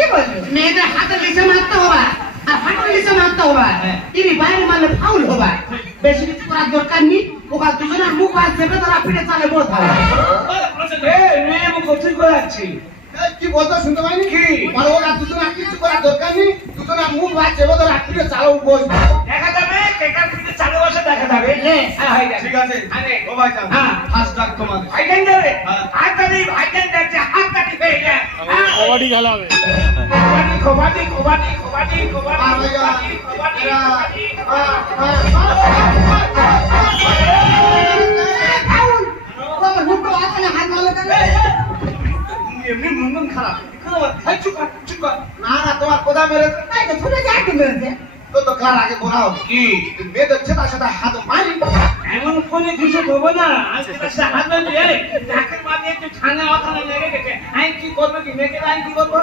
কি বলছো? মেয়েদের হাতে লিসে মারতে হবে আর হাতে লিসে মারতে হবে তিনি বাইরে মারলে ফাউল হবে বেশি কিছু করার দরকার নেই ওকা দুজনের মুখ আর চেপে তারা পিঠে চালে বড় হবে মেয়ে মুখ ঠিক করে যাচ্ছি কি বলতো শুনতে পাইনি কি মানে ওরা দুজন আর কিছু করার দরকার নেই দুজন আর মুখ বাজছে ওদের রাত্রিতে চালাও বস দেখা যাবে কেকার পিঠে চালে বসে দেখা যাবে হ্যাঁ হয়ে যাবে ঠিক আছে আরে ও ভাই যান হ্যাঁ। ফার্স্ট ডাক তোমাদের ভাইজান যাবে হ্যাঁ। ভাইজান যাচ্ছে হাততালি হয়ে যায় কবাডি খেলা হবে কবাডি কবাডি কবাডি কবাডি আর ভাই যান কবাডি এরা ফাউল তোমার মুখ তো আছে না হাত মারলে কেন এমনি মন খারাপ চুপ কর না না তোমার কোথা মেরেছে তাই তো শুনে যায় কি মেরেছে তো কার আগে বলা হবে কি মেয়েদের ছেলে সাথে হাত মারি এমন কোনে কিছু হবো না আজকে তার হাত দিয়ে ঢাকের মাঝে একটু ঠান্ডা মাথা লেগে গেছে আইন কি করবে কি মেয়েকে আইন কি করবো